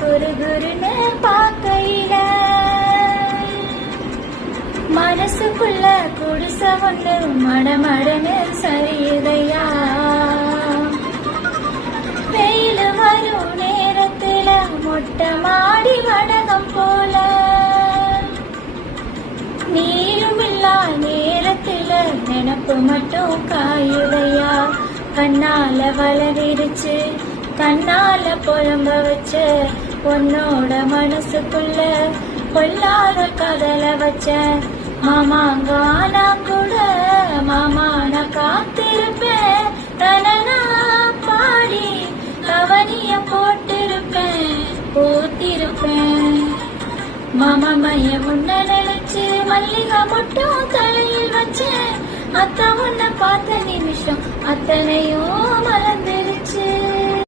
குரு குருன்னு பார்க்கையில மனசுக்குள்ள குடிச ஒண்ணு மடமடன்னு சரியுதையா. வெயில் வரும் நேரத்துல மொட்டை மாடி வடகம் போல நீரும் இல்லா நேரத்துல நினப்பு மட்டும் காயுதையா. கண்ணால வளவிருச்சு கண்ணால புலம்ப வச்ச உன்னோட மனசுக்குள்ள பொல்லாத கதல வச்ச மாமாங்க ஆனா கூட மாமா நான் காத்திருப்பேன். தனனா பாடி கவனிய போட்டிருப்பேன் போத்திருப்பேன். மாமா மைய முன்ன நினைச்சு மல்லிகை மட்டும் தலையில் வச்சேன். அத்த உன்னை பார்த்த நிமிஷம் அத்தனையும்